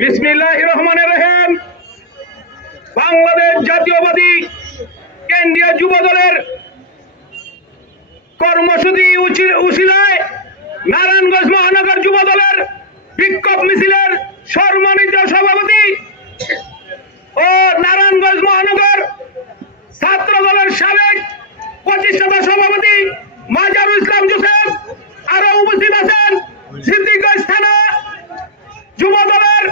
বিসমিল্লাহ রহমান রহিম বাংলাদেশ জাতীয়বাদী কেন্দ্রীয় যুব দলের কর্মসূচি উশিলায় নারায়ণগঞ্জ মহানগর যুব দলের বিক্ষোভ মিছিলের সম্মানিত সভাপতি ও নারায়ণগঞ্জ মহানগর ছাত্র দলের সাবেক প্রতিষ্ঠাতা সভাপতি মাজারুল ইসলাম জোসেফ আরও উপস্থিত আছেন সিদ্দিকগঞ্জ থানা যুব দলের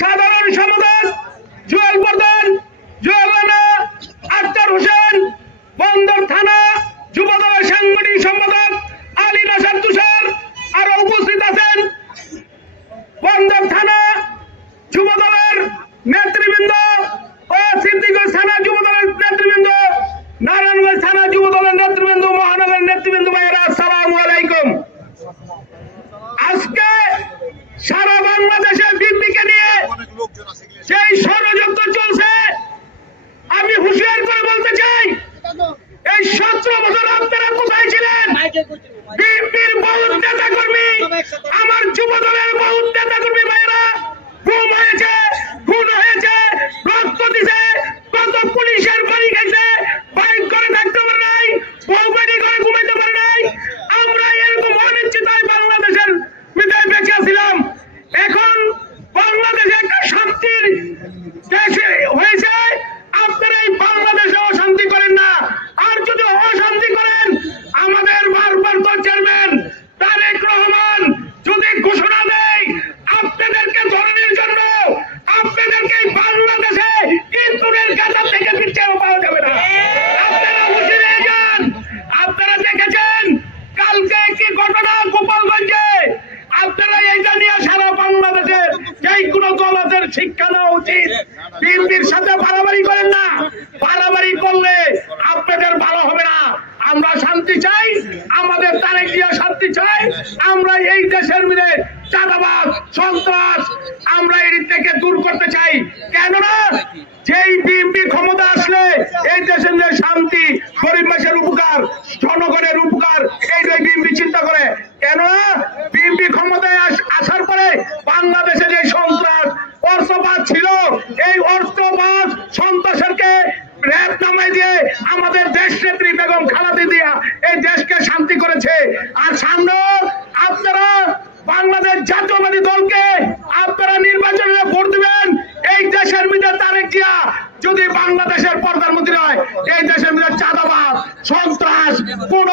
সাধারণ সম্পাদক জুয়েল প্রধান, জুয়েল রানা আক্তার হোসেন, বন্দর থানা যুব দলের সাংগঠনিক সম্পাদক আলী নাসার তুষার আরও উপস্থিত আছেন। বন্দর থানা যুব দলের নেতৃবৃন্দ ও সিদ্দিকগঞ্জ থানা যুব দলের নেতৃবৃন্দ, নারায়ণগঞ্জ থানা যুব দলের নেতৃবৃন্দ, মহানগরের নেতৃবৃন্দ ভাইয়েরা, আসসালামু আলাইকুম। ষড়যন্ত্র চলছে। আমি হুঁশিয়ার করে বলতে চাই এই সতেরো বছর শিক্ষা নেওয়া উচিত। বিএনপির সাথে বাড়াবাড়ি করেন না। বাড়াবাড়ি করলে আপনাদের ভালো হবে না। আমরা শান্তি চাই, আমাদের তারেক জিয়া শান্তি চাই। আমরা এই দেশের মিলে চাঁদাবাদ সন্ত্রাস আমরা এর থেকে দূর করতে চাই। কেননা বেগম খালাদি দিয়া এই দেশকে শান্তি করেছে। আর সামনে আপনারা বাংলাদেশ জাতীয়বাদী দলকে আপনারা নির্বাচনে ভোট দিবেন এই দেশের মধ্যে তারেক জিয়া যদি বাংলাদেশের প্রধানমন্ত্রী হয় এই দেশের মধ্যে চাঁদাবাদ সন্ত্রাস কোন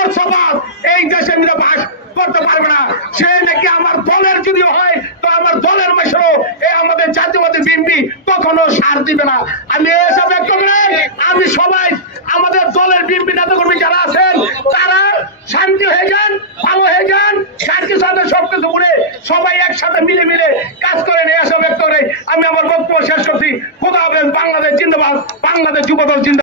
অর্থবাদ এই দেশের মধ্যে বাস করতে পারবে না সে নাকি আমার দলের যদি হয় তো আমার দলের মেশো এই আমাদের জাতীয়বাদী কখনো সার দিবে না। আমি এসব আমি সবাই আমাদের দলের বিএনপি নেতা কর্মী যারা আছেন, তারা শান্তি হয়ে যান, ভালো হয়ে যান, শান্তির সাথে সবকিছু করে সবাই একসাথে মিলে মিলে কাজ করেন, এসব ব্যক্ত করে। আমি আমার বক্তব্য শেষ করছি। খোদা হাফেজ, বাংলাদেশ জিন্দাবাদ, বাংলাদেশ যুবদল জিন্দাবাদ।